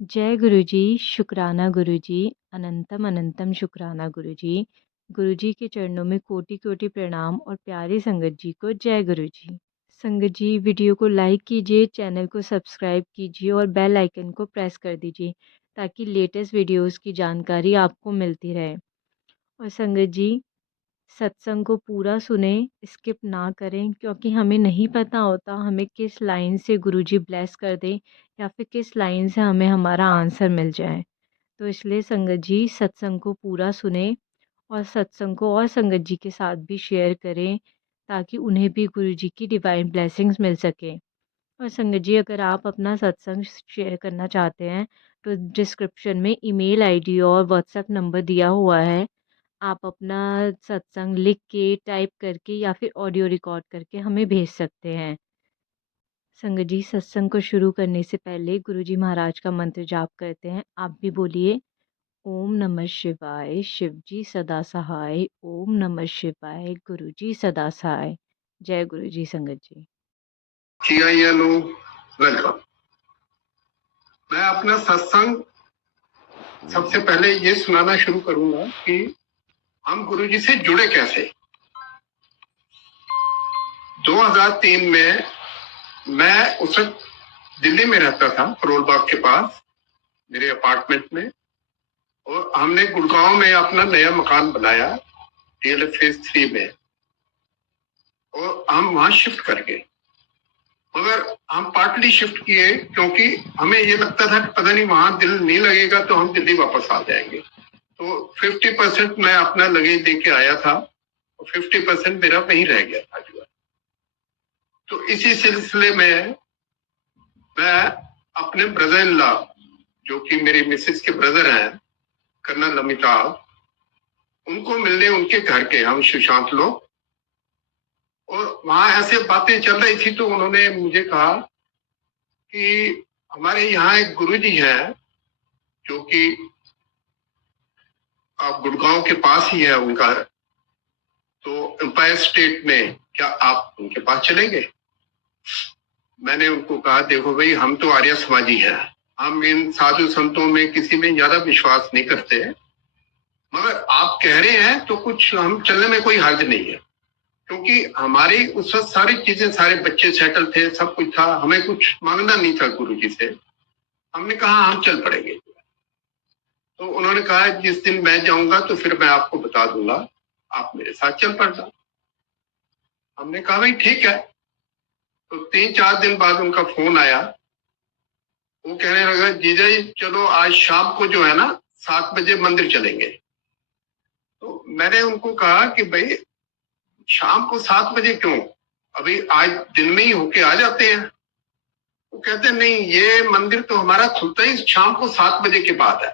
जय गुरुजी, शुक्राना गुरुजी, अनंतम अनंतम शुक्राना गुरुजी। गुरुजी के चरणों में कोटि-कोटि प्रणाम और प्यारी संगत जी को जय गुरुजी। संगत जी वीडियो को लाइक कीजिए, चैनल को सब्सक्राइब कीजिए और बेल आइकन को प्रेस कर दीजिए ताकि लेटेस्ट वीडियोस की जानकारी आपको मिलती रहे। और संगत जी सत्संग को पूरा सुने, स्किप ना करें क्योंकि हमें नहीं पता होता हमें किस लाइन से गुरुजी ब्लेस कर दें या फिर किस लाइन से हमें हमारा आंसर मिल जाए। तो इसलिए संगत जी सत्संग को पूरा सुने और सत्संग को और संगत जी के साथ भी शेयर करें ताकि उन्हें भी गुरुजी की डिवाइन ब्लेसिंग्स मिल सके। और संगत जी अगर आप अपना सत्संग शेयर करना चाहते हैं तो डिस्क्रिप्शन में ईमेल आईडी और व्हाट्सएप नंबर दिया हुआ है। आप अपना सत्संग लिख के, टाइप करके या फिर ऑडियो रिकॉर्ड करके हमें भेज सकते हैं। संगत जी सत्संग को शुरू करने से पहले गुरुजी महाराज का मंत्र जाप करते हैं। आप भी बोलिए। ओम नमः शिवाय, शिव जी सदा सहाय। ओम नमः शिवाय, गुरुजी सदा सहाय। जय गुरुजी संगत जी। लोग वेलकम। मैं अपना सत्संग सबसे पहले ये सुनाना शुरू करूंगा कि हम गुरुजी से जुड़े कैसे। 2003 में मैं उस वक्त दिल्ली में रहता था, करोल बाग के पास मेरे अपार्टमेंट में, और हमने गुड़गांव में अपना नया मकान बनाया DLF फेज 3 में, और हम वहां शिफ्ट कर गए। मगर हम पार्टली शिफ्ट किए क्योंकि हमें ये लगता था कि पता नहीं वहां दिल नहीं लगेगा तो हम दिल्ली वापस आ जाएंगे। तो 50% मैं अपना लगेज दे के आया था और 50% मेरा वहीं रह गया था जो है। तो इसी सिलसिले में मैं अपने ब्रदर इन लॉ, जो कि मेरी मिसेस के ब्रदर हैं, कर्नल अमिताभ, उनको मिलने उनके घर के हम सुशांत लोग, और वहां ऐसे बातें चल रही थी तो उन्होंने मुझे कहा कि हमारे यहाँ एक गुरुजी हैं जो कि आप गुड़गांव के पास ही है उनका, तो एम्पायर स्टेट में, क्या आप उनके पास चलेंगे? मैंने उनको कहा देखो भाई, हम तो आर्य समाजी हैं, हम इन साधु संतों में किसी में ज्यादा विश्वास नहीं करते, मगर आप कह रहे हैं तो कुछ हम चलने में कोई हर्ज नहीं है, क्योंकि हमारी उस वक्त सारी चीजें, सारे बच्चे सेटल थे, सब कुछ था, हमें कुछ मांगना नहीं था गुरुजी से। हमने कहा हम चल पड़ेंगे। तो उन्होंने कहा जिस दिन मैं जाऊंगा तो फिर मैं आपको बता दूंगा, आप मेरे साथ चल पड़ना। हमने कहा भाई ठीक है। तो 3-4 दिन बाद उनका फोन आया, वो कहने लगा जीजा जी चलो आज शाम को जो है ना 7 बजे मंदिर चलेंगे। तो मैंने उनको कहा कि भाई शाम को 7 बजे क्यों, अभी आज दिन में ही होके आ जाते हैं। वो कहते नहीं, ये मंदिर तो हमारा खुलता ही शाम को 7 बजे के बाद है।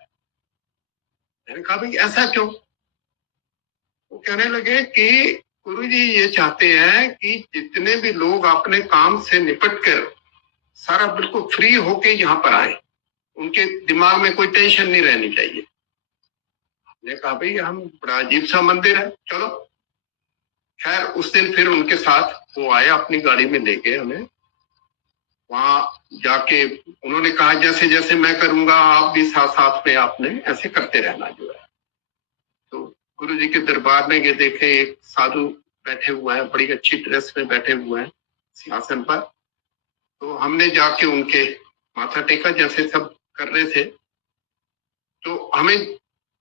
मैंने कहा भाई ऐसा क्यों? वो कहने लगे कि गुरुजी ये चाहते हैं कि जितने भी लोग अपने काम से निपट कर सारा बिल्कुल फ्री होके यहाँ पर आए, उनके दिमाग में कोई टेंशन नहीं रहनी चाहिए। मैंने कहा भाई हम, बड़ा अजीब सा मंदिर है, चलो। खैर उस दिन फिर उनके साथ वो आए, अपनी गाड़ी में लेके हमें। वहां जाके उन्होंने कहा जैसे जैसे मैं करूंगा आप भी साथ साथ में आपने ऐसे करते रहना जो है। तो गुरु जी के दरबार में गए, देखे एक साधु बैठे हुए हैं, बड़ी अच्छी ड्रेस में बैठे हुए हैं सिंहासन पर। तो हमने जाके उनके माथा टेका जैसे सब कर रहे थे। तो हमें,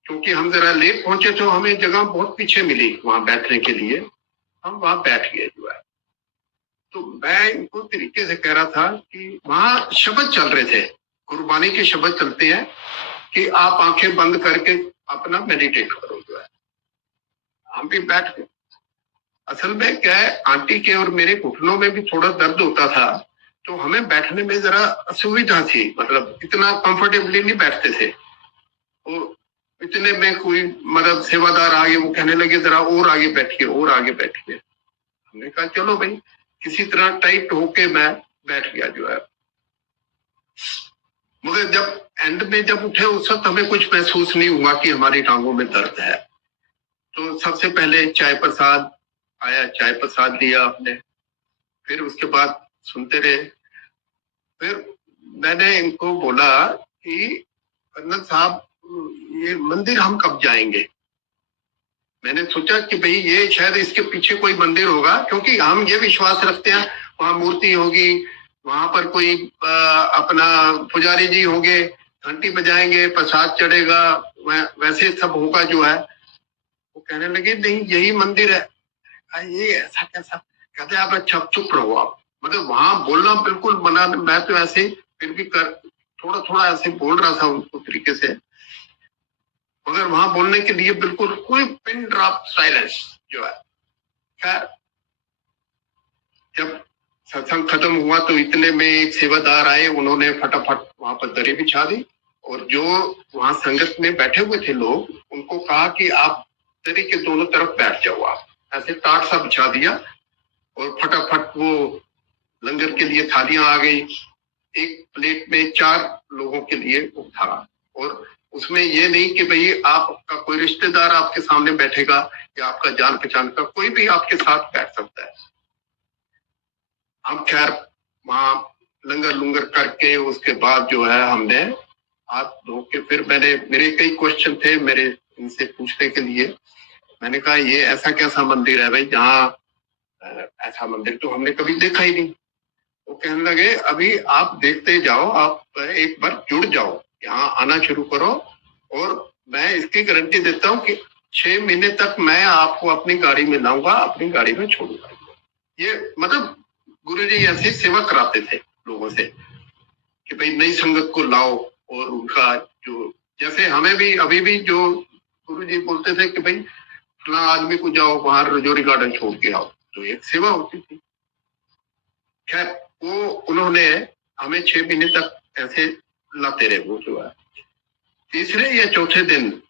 क्योंकि हम जरा लेट पहुंचे तो हमें जगह बहुत पीछे मिली वहां बैठने के लिए, हम वहां बैठ गए जो है। तो मैं इनको तरीके से कह रहा था कि वहां शब्द चल रहे थे, गुरबानी के शब्द चलते हैं कि आप आंखें बंद करके अपना मेडिटेट करो जो है। हम भी बैठ गए। असल में क्या है, आंटी के और मेरे घुटनों में भी थोड़ा दर्द होता था, तो हमें बैठने में जरा असुविधा थी, मतलब इतना कंफर्टेबली नहीं बैठते थे। और इतने में कोई मतलब सेवादार आगे, वो कहने लगे जरा और आगे बैठिए, और आगे बैठिए। हमने कहा चलो भाई, किसी तरह टाइट होके मैं बैठ गया जो है। मगर जब एंड में जब उठे उस वक्त हमें कुछ महसूस नहीं हुआ कि हमारी टांगों में दर्द है। तो सबसे पहले चाय प्रसाद आया, चाय प्रसाद लिया आपने, फिर उसके बाद सुनते रहे। फिर मैंने इनको बोला कि कर्नल साहब ये मंदिर हम कब जाएंगे। मैंने सोचा कि भाई ये शायद इसके पीछे कोई मंदिर होगा, क्योंकि हम ये विश्वास रखते हैं वहां मूर्ति होगी, वहां पर कोई अपना पुजारी जी होंगे, घंटी बजाएंगे, प्रसाद चढ़ेगा, वैसे सब होगा जो है। वो कहने लगे नहीं यही मंदिर है। ये ऐसा कैसा, कहते आप अच्छा चुप रहो आप। मतलब वहां बोलना बिल्कुल मना, मैं तो ऐसे फिर भी कर थोड़ा थोड़ा ऐसे बोल रहा था उनको तरीके से, मगर वहां बोलने के लिए बिल्कुल कोई पिन ड्रॉप साइलेंस जो है। खैर जब सत्संग खत्म हुआ तो इतने में एक सेवादार आए, उन्होंने फटाफट वहां पर दरी बिछा दी, और जो वहां संगत में बैठे हुए थे लोग, उनको कहा कि आप दरी के दोनों तरफ बैठ जाओ। आप ऐसे टाट सा बिछा दिया, और फटाफट वो लंगर के लिए थालियां आ गई। एक प्लेट में 4 लोगों के लिए वो था, और उसमें ये नहीं कि भाई आपका कोई रिश्तेदार आपके सामने बैठेगा या आपका जान पहचान का कोई भी आपके साथ बैठ सकता है। हम खैर वहां लंगर लुंगर करके उसके बाद जो है हमने हाथ धो के, फिर मेरे कई क्वेश्चन थे मेरे इनसे पूछने के लिए। मैंने कहा ये ऐसा कैसा मंदिर है भाई जहाँ ऐसा मंदिर तो हमने कभी देखा ही नहीं। वो कहने लगे अभी आप देखते जाओ, आप एक बार जुड़ जाओ, यहाँ आना शुरू करो, और मैं इसकी गारंटी देता हूँ कि 6 महीने तक मैं आपको अपनी गाड़ी में लाऊंगा, अपनी गाड़ी में छोड़ूंगा। ये मतलब गुरुजी ऐसे सेवा कराते थे लोगों से कि भाई नई संगत को लाओ, और उनका जो जैसे हमें भी अभी भी जो गुरुजी बोलते थे कि भाई फला आदमी को जाओ बाहर रजौरी गार्डन छोड़ के आओ, तो एक सेवा होती थी। खैर वो उन्होंने हमें 6 महीने तक ऐसे लाते रहे। वो जो है तीसरे या चौथे दिन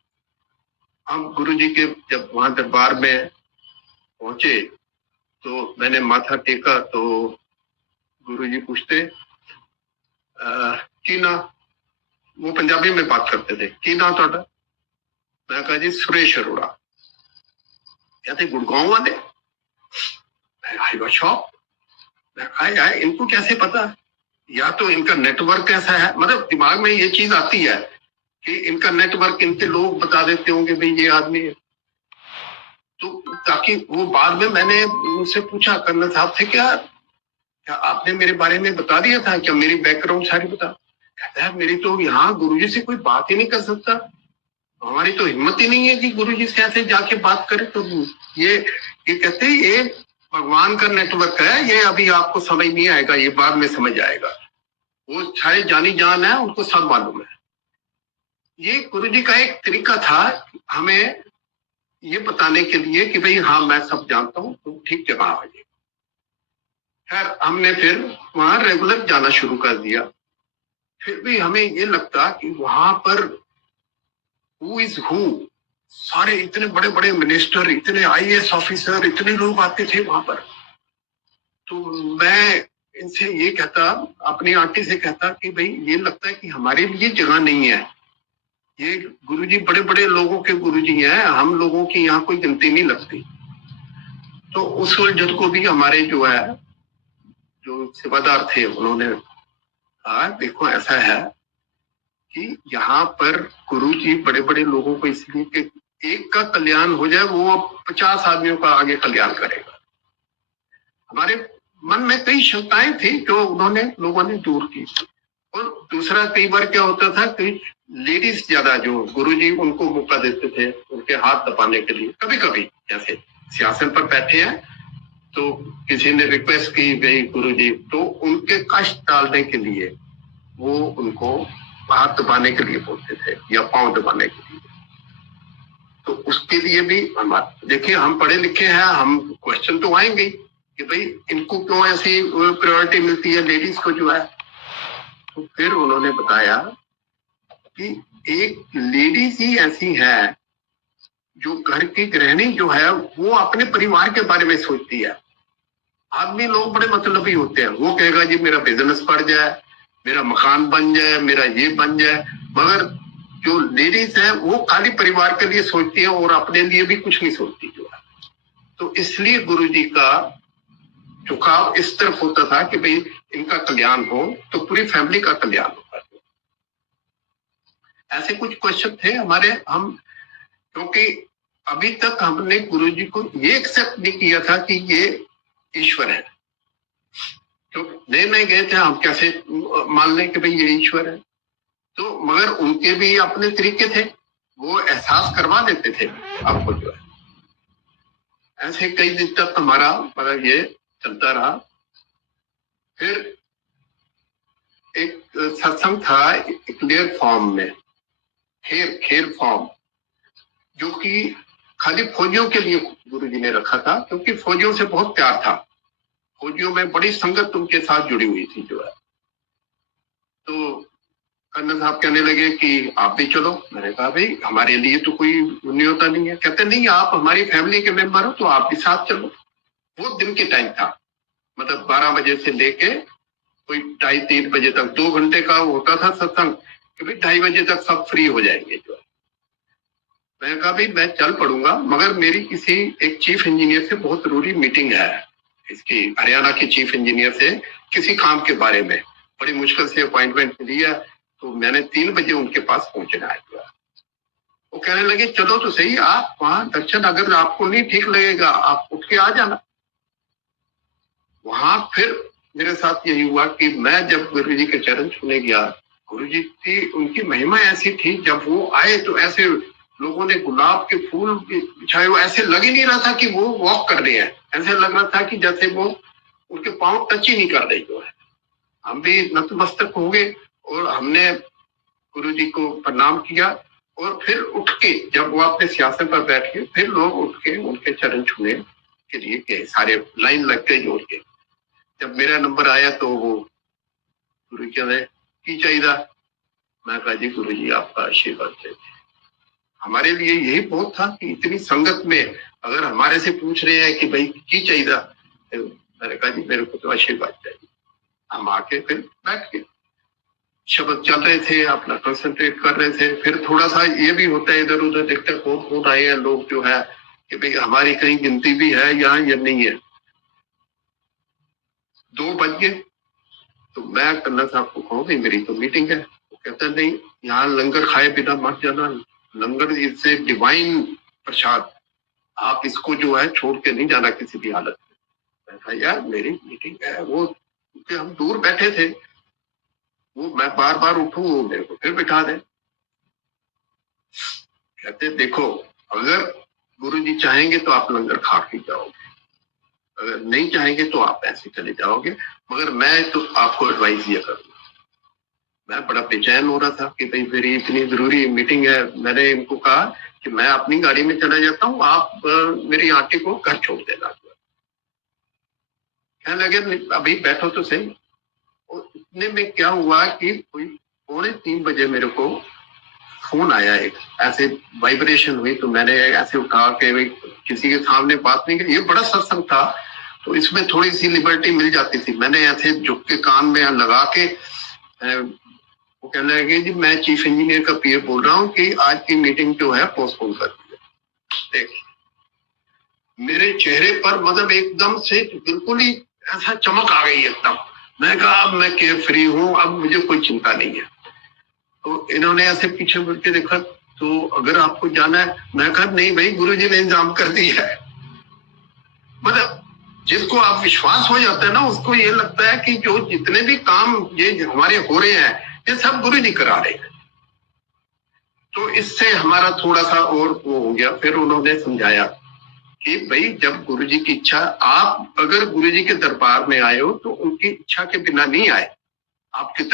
हम गुरुजी के जब वहां दरबार में पहुंचे तो मैंने माथा टेका, तो गुरुजी पूछते की ना, वो पंजाबी में बात करते थे, की ना ਤੁਹਾਡਾ। मैं कहा जी सुरेश अरोड़ा। कहते गुड़गांव वाले। I was shocked. मैं कहा यार इनको कैसे पता, या तो इनका नेटवर्क ऐसा है, मतलब दिमाग में ये चीज आती है कि इनका नेटवर्क, इनके लोग बता देते होंगे भाई ये आदमी है। तो ताकि वो बाद में मैंने उनसे पूछा कर्नल साहब से, क्या आपने मेरे बारे में बता दिया था, क्या मेरी बैकग्राउंड सारी बता। कहता है मेरी तो यहाँ गुरुजी से कोई बात ही नहीं कर सकता, हमारी तो हिम्मत ही नहीं है कि गुरुजी से ऐसे जाके बात करें। तो ये कहते हैं ये भगवान का नेटवर्क है, ये अभी आपको समझ नहीं आएगा, ये बाद में समझ आएगा। वो सारे जानी जान है, उनको सब मालूम है। ये गुरुजी का एक तरीका था हमें ये बताने के लिए कि भाई हाँ मैं सब जानता हूँ, तुम ठीक जगह आ जाए। खैर हमने फिर वहां रेगुलर जाना शुरू कर दिया। फिर भी हमें ये लगता कि वहां पर हु इज हु, सारे इतने बड़े बड़े मिनिस्टर, इतने आईएएस ऑफिसर, इतने लोग आते थे वहां पर। तो मैं इनसे ये कहता, अपनी आंटी से कहता कि भाई ये लगता है कि हमारे लिए जगह नहीं है, ये गुरुजी बड़े बड़े लोगों के गुरुजी हैं, हम लोगों की यहाँ कोई गिनती नहीं लगती। तो उस उलझन को भी हमारे जो है जो सेवादार थे उन्होंने कहा देखो ऐसा है कि यहाँ पर गुरुजी बड़े बड़े लोगों को इसलिए कि एक का कल्याण हो जाए वो 50 आदमियों का आगे कल्याण करेगा। हमारे मन में कई शंकाएं थी जो उन्होंने लोगों ने दूर की। और दूसरा कई बार क्या होता था कि लेडीज ज्यादा जो गुरुजी उनको मौका देते थे उनके हाथ दबाने के लिए। कभी कभी जैसे सिंहासन पर बैठे हैं तो किसी ने रिक्वेस्ट की गई गुरुजी, तो उनके कष्ट टालने के लिए वो उनको हाथ दबाने के लिए बोलते थे या पांव दबाने के लिए। तो उसके लिए भी हम देखिए, हम पढ़े लिखे हैं, हम क्वेश्चन तो आएंगे कि भाई इनको क्यों ऐसी प्रायोरिटी मिलती है लेडीज को जो है। तो फिर उन्होंने बताया कि एक लेडीज ही ऐसी है जो घर की गृहिणी जो है वो अपने परिवार के बारे में सोचती है। आदमी लोग बड़े मतलबी होते हैं, वो कहेगा जी मेरा बिजनेस बढ़ जाए, मेरा मकान बन जाए, मेरा ये बन जाए, मगर जो लेडीज है वो खाली परिवार के लिए सोचती है और अपने लिए भी कुछ नहीं सोचती जो है। तो इसलिए गुरुजी का झुकाव इस तरफ होता था कि भाई इनका कल्याण हो तो पूरी फैमिली का कल्याण होगा। ऐसे कुछ क्वेश्चन थे हमारे, हम क्योंकि अभी तक हमने गुरुजी को ये एक्सेप्ट नहीं किया था कि ये ईश्वर है, तो नहीं गए थे हम कैसे मान लें कि भाई ये ईश्वर है। तो मगर उनके भी अपने तरीके थे, वो एहसास करवा देते थे आपको जो है। ऐसे कई दिन तक हमारा मतलब ये चलता रहा। फिर एक सत्संग था क्लियर फॉर्म में, खेर फॉर्म, जो कि खाली फौजियों के लिए गुरुजी ने रखा था, क्योंकि फौजियों से बहुत प्यार था, फौजियों में बड़ी संगत उनके साथ जुड़ी हुई थी जो है। तो कर्नल साहब कहने लगे कि आप भी चलो। मैंने कहा भाई हमारे लिए तो कोई न्योता नहीं है। कहते नहीं, आप हमारी फैमिली के मेंबर हो तो आप भी साथ चलो। वो दिन के टाइम था, मतलब 12 बजे से लेके कोई 2:30-3 बजे तक 2 घंटे का होता था सत्संग, कि भाई 2:30 बजे तक सब फ्री हो जाएंगे जो है। मैंने कहा भाई मैं चल पड़ूंगा, मगर मेरी किसी एक चीफ इंजीनियर से बहुत जरूरी मीटिंग है, इसकी हरियाणा के चीफ इंजीनियर से किसी काम के बारे में, बड़ी मुश्किल से अपॉइंटमेंट मिली है, तो मैंने 3 बजे उनके पास पहुंचना है। वो कहने लगे चलो तो सही, आप वहां दर्शन, अगर आपको नहीं ठीक लगेगा आप उठ के आ जाना। वहां फिर मेरे साथ यही हुआ कि मैं जब गुरु जी के चरण छूने गया, गुरु जी की उनकी महिमा ऐसी थी, जब वो आए तो ऐसे लोगों ने गुलाब के फूल बिछाए, ऐसे लग ही नहीं रहा था कि वो वॉक कर रहे हैं, ऐसे लग रहा था कि जैसे वो उनके पांव टच ही नहीं कर रहे जो है। हम भी नतमस्तक हो गए और हमने गुरु जी को प्रणाम किया, और फिर उठ के जब वो अपने सिंहासन पर बैठ के, फिर लोग उठ के उनके चरण छूने के लिए गए, सारे लाइन लग गए जोड़ के। जब मेरा नंबर आया तो वो गुरु जी ने की चाहिए, मैं कहा जी गुरु जी आपका आशीर्वाद चाहिए। हमारे लिए यही बहुत था कि इतनी संगत में अगर हमारे से पूछ रहे हैं कि भाई की चाहिए, तो मैंने कहा जी मेरे को तो आशीर्वाद चाहिए। हम आके फिर बैठ के शब्द चल रहे थे, अपना कंसंट्रेट कर रहे थे। फिर थोड़ा सा ये भी होता है, इधर उधर देखते कौन कौन आए हैं लोग जो है, कि भाई हमारी कहीं गिनती भी है यहाँ या नहीं है। 2 बज गए तो मैं कर्नल साहब को कहूँ भाई मेरी तो मीटिंग है। वो कहता नहीं, यहाँ लंगर खाए बिना मत जाना, लंगर इससे डिवाइन प्रसाद, आप इसको जो है छोड़ के नहीं जाना किसी भी हालत में। मैं कहा यार मेरी मीटिंग है, वो क्योंकि हम दूर बैठे थे, वो मैं बार बार उठूं वो मेरे को फिर बिठा दे। कहते देखो अगर गुरु जी चाहेंगे तो आप लंगर खा के जाओगे, अगर नहीं चाहेंगे तो आप ऐसे चले जाओगे, मगर मैं तो आपको एडवाइस ये करूंगा। मैं बड़ा बेचैन हो रहा था कि भाई मेरी इतनी जरूरी मीटिंग है। मैंने इनको कहा कि मैं अपनी गाड़ी में चला जाता हूँ, आप मेरी आंटी को घर छोड़ देना। कहने लगे अभी बैठो तो सही। और इतने में क्या हुआ कि कोई 2:45 बजे मेरे को फोन आया, एक ऐसे वाइब्रेशन हुई, तो मैंने ऐसे उठा के किसी के सामने बात नहीं की। ये बड़ा सत्संग था तो इसमें थोड़ी सी लिबर्टी मिल जाती थी। मैंने ऐसे झुक के कान में लगा के, वो कहने लगे जी मैं चीफ इंजीनियर का पीए बोल रहा हूँ कि आज की मीटिंग जो है पोस्टपोन कर दीजिए। देख मेरे चेहरे पर मतलब एकदम से बिल्कुल ही ऐसा चमक आ गई एकदम। मैं कहा अब मैं केयर फ्री हूँ, अब मुझे कोई चिंता नहीं है। तो इन्होंने ऐसे पीछे मुड़ के देखा, तो अगर आपको जाना है, मैं कहा नहीं भाई गुरुजी ने इंतजाम कर दिया है। मतलब जिसको आप विश्वास हो जाता है ना, उसको ये लगता है कि जो जितने भी काम ये हमारे हो रहे हैं ये सब गुरु जी करा रहे हैं। तो इससे हमारा थोड़ा सा और वो हो गया। फिर उन्होंने समझाया कि भाई जब गुरु जी की इच्छा, आप अगर गुरु जी के दरबार में आए हो तो उनकी इच्छा के बिना नहीं आए। आप कितना